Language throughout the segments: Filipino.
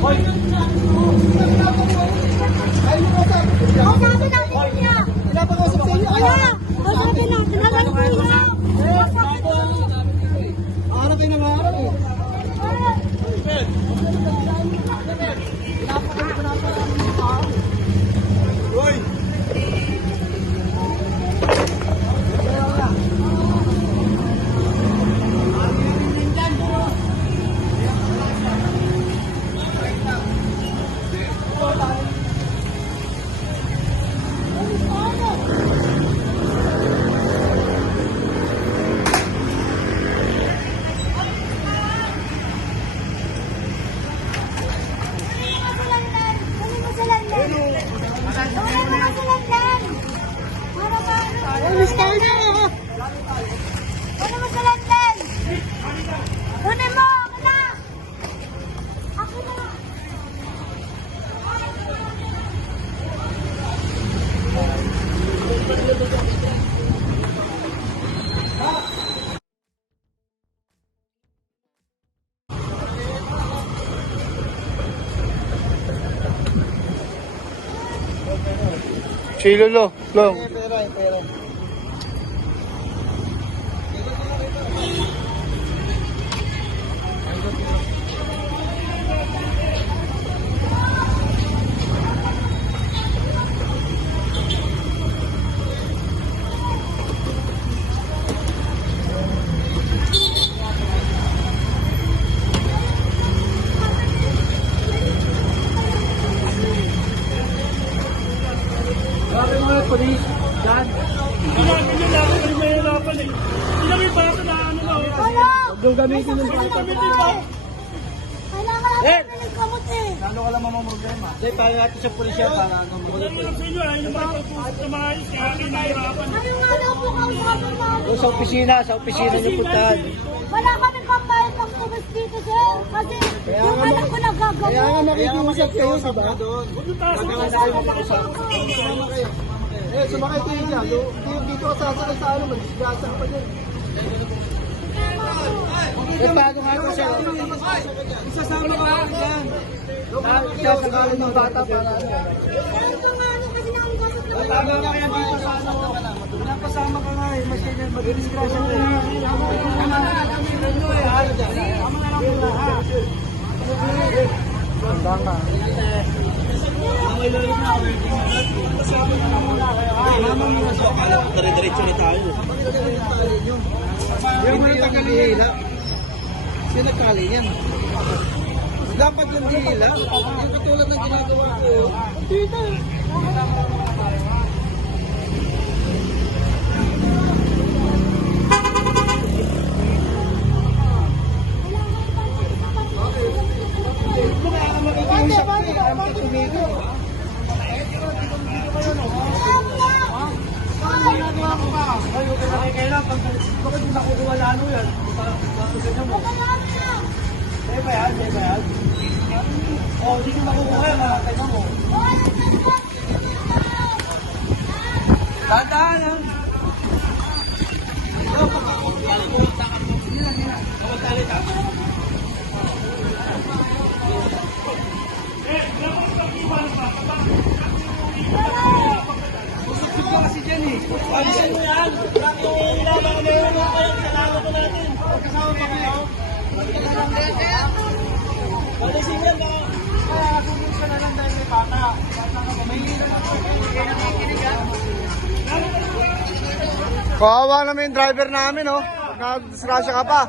Sabi natin niya. Pinapakausap sa inyo. Wala. Sabi natin. Alam ko niya. Harap kayo na maharap eh. Uy! Chilo lo. Pera. Sabi mga polis, dyan. Ginagawa lang, pero may hirapan eh. Hindi na may basa na ano na. Wala. Huwag daw gamitin ng bata. Kailangan natin ng kamot eh. Lalo ka lang mamamroblema. Hindi, tayo natin sa pulisya para ano. Wala mo lang sa inyo, ayaw na makapag-usap na maayos, kaya kayo nahirapan. Ano nga daw po kausapin natin? Sa opisina niyo puntahan. Wala kami pambayad ng tumas dito, sir. Kasi yung anak ko nagagawa. Kaya nga nakikiusap kayo, diba? Eh, sumakay kayo dyan. Dito ka sasakay sa ano, mag-disgasan pa dyan. Eh, paano nga ito siya? Isasama ka lang dyan. Isasama ng bata para ano. Ito nga ano kasi namin gasot na Tama ka kaya dito sa ano. Napasama ka nga eh, mag-disgrasya ka eh. Tama na lang kami ninyo eh. Tama na lang muna ha. Tanda ka. Dire-diretso na tayo. Yung mga tagalihila, sinagkali yan. Dapat yung dihila, yung katulad ng ginagawa ko. Dito. Kaya makikiusap ka eh, kami tumigo. Ay, huwag ka nakikailan. Bakit hindi nakukuha lalo yan? Ganyan mo. Sa'yo ba yan? Oo, hindi ko nakukuha yan. Tignan mo. Tandaan yan. Usap ko kasi dyan eh. Alisin mo yan. Ilaban na yun mo kayo sa lalo ko natin. Kasama pa kayo. Alisin yan ba? Kaya nasusunod ka na lang dahil may bata. Bata ka ba? May hila na po. Kaya nakikinig yan. Kawawa naman yung driver namin, oh. Nagdisgrasya ka pa.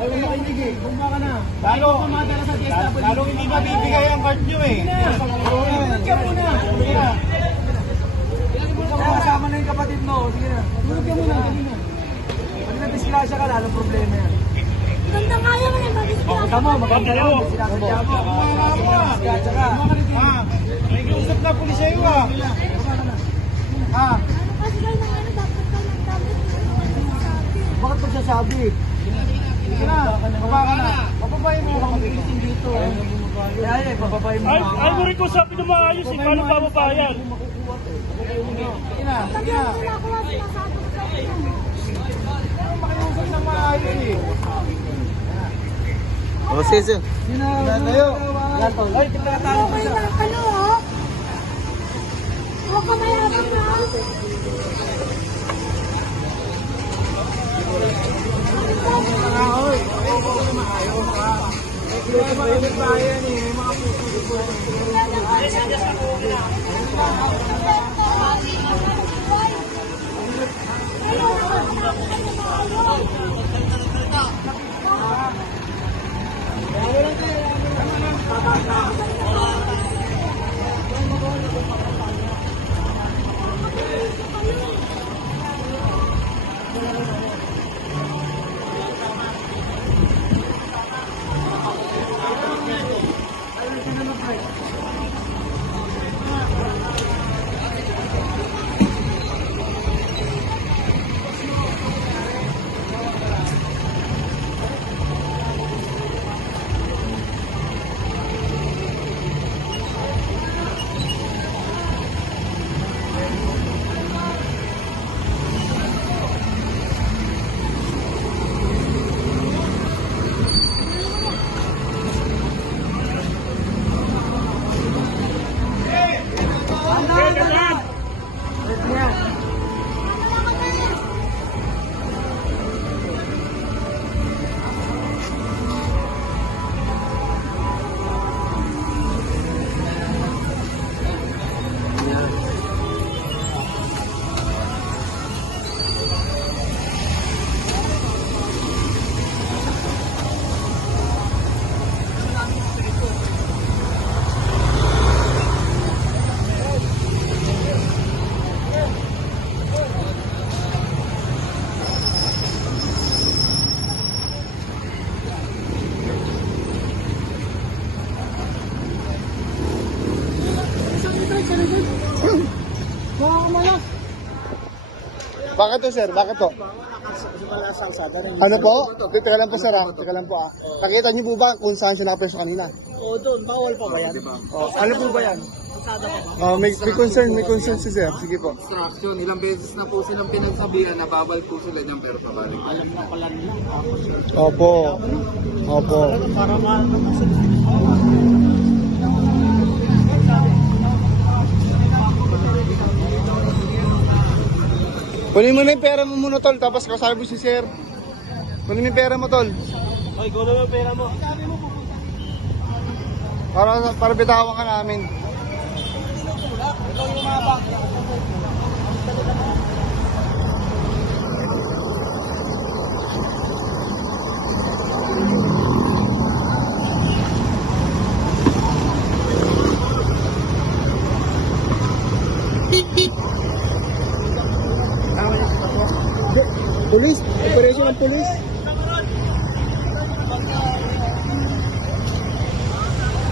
Ayaw mo makinig eh. Bumba ka na. Lalo hindi mabibigay ang card nyo eh. Tulog ka muna. Kasama na yung kapatid mo. Sige na. Tulog ka muna. Pag na-disgrasya ka, lalong problema yan. Ganda nga yun eh. Maganda mo, maganda mo. Sinasadya mo. Disgrasya ka. May kiusap na pulis sa'yo ah. Kasi kayo ng ano dapat ka ng damit. Bakit magsasabi? Sige na, baba ka na. Bababayin mo ako mag-iitin dito. Kaya bababayin mo. Ay mo rin ko sabi na maayos eh, paano bababayan? Sige na. Lagyan mo na ako ang sinasabi ko sa inyo. Makiusap na maayos eh. O, sige. Tayo. Yan to. Ay, tingnan Okay na, ano ha? Huwag ka mayabang ha? Bakit to, sir? Bakit to? Ano po? Teka lang po, sir. Teka lang po, ah. Nakita niyo po ba kung saan siya nakapreso kanina? Oo, doon. Bawal pa ba yan? Oh, ano po ba yan? Oh, may concern si sir. Sige po. Instruction, ilang beses na po silang pinagsabihan na bawal po sila niyang pero pabalik. Alam na pala nila. Opo. Opo. Para Kunin mo na yung pera mo muna, tol. Tapos kasabi mo si sir. Kunin mo yung pera mo, tol. Ay, kunin mo yung pera mo. Para bitawan ka namin. Ikaw yung mabang. Pulis? Operation ng pulis?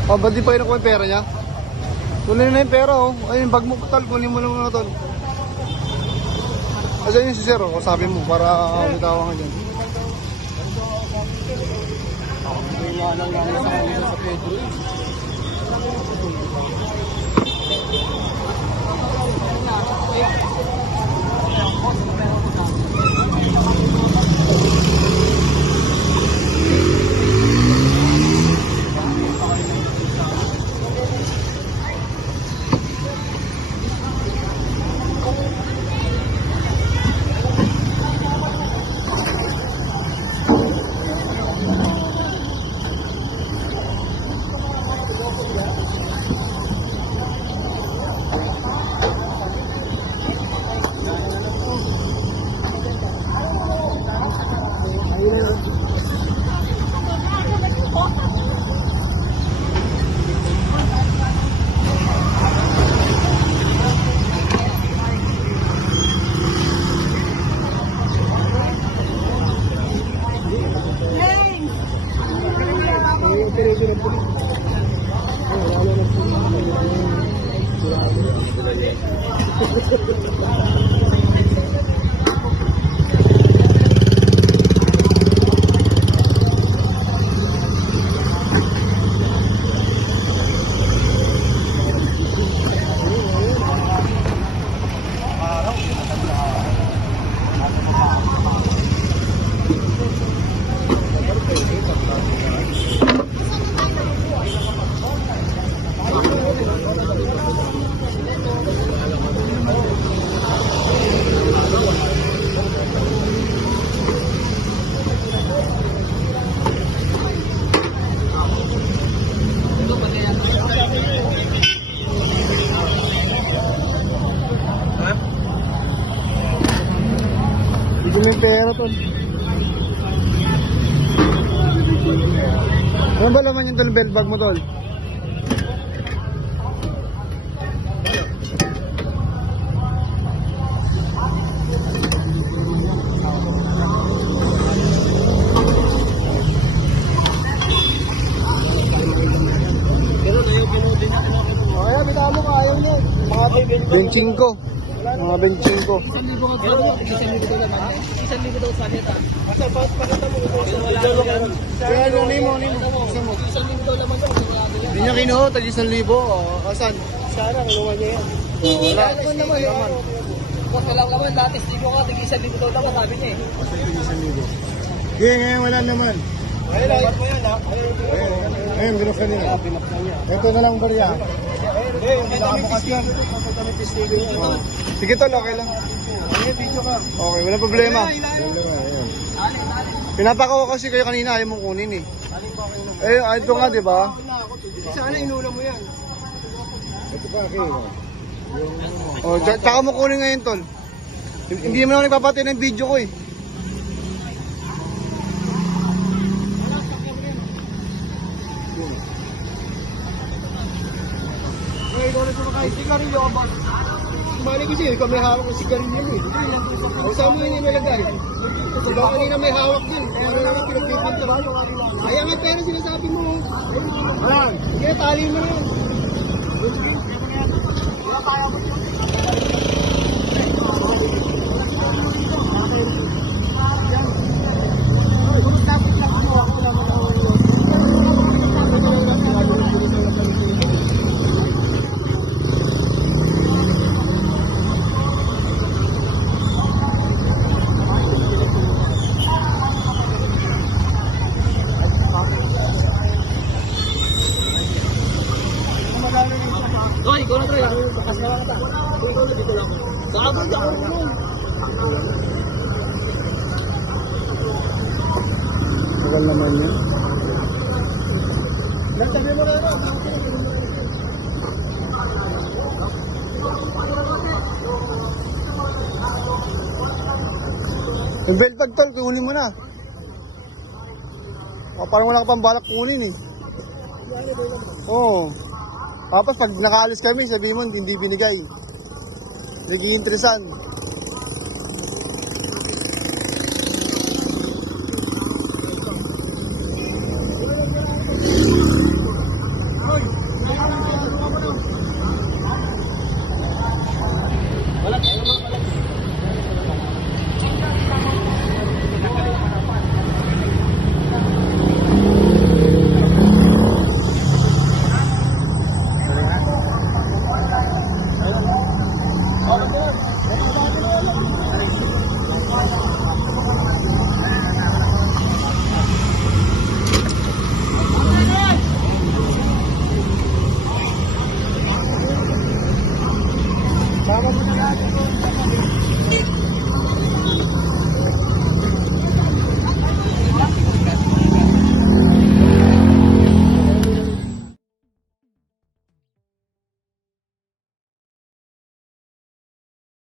Oh, ba't di pa kayo nakuha yung pera niya? Kunin na yung pera, oh. Ay, yung bag mo, tol. Kunin mo lang muna, tol. Asan yung si sir, oh. Sabi mo, para bitawan ka dyan. Kaya lang namin sa kanila sa Pedro. pera tol. Ano ba laman yung tol belt bag mo tol? Kaya bitaw mo ayaw niya. Benching ko. Mga benching ko. Kaya ano mo. Hindi niya kinuha, tali 1,000. Asan? Sana, kinuha niya yan. Wala. Wala naman yun. Kung lang naman, latis libo ka, tig 1,000 daw naman, sabi niya eh. Kaya ngayon wala naman. Ayun, ayun mo yan ha. Ayun, binuksan niya. Ito na lang barya. Sige tol, okay lang. Okay, wala problema. Pinapakaw kasi kayo kanina, ayaw mong kunin eh. Eh, ito nga, di ba? Sana inuna mo yan. Oh, tsaka mo kunin ngayon, tol. Hindi mo lang nagpapatay ng video ko eh. Ay, ikaw na sumakay. Sigarilyo ka ba? Mali ko siya, ikaw may hawak ng sigarilyo mo eh. Ay, saan mo yun nilagay? Ikaw kanina may hawak din. Kaya na naman pinagpipinta. Kaya nga pera sinasabi mo. Ayan. Sige, tali mo na yun. Hoy, ikaw na try. Bakas na lang ata. Ikaw na dito lang. Kakabot ka. Tagal naman yun. Nagtabi mo na ito. Yung belt bag tol, kunin mo na. Parang wala ka pang balak kunin eh. Oo. Tapos pag nakaalis kami, sabihin mo hindi binigay. Nag-iintresan.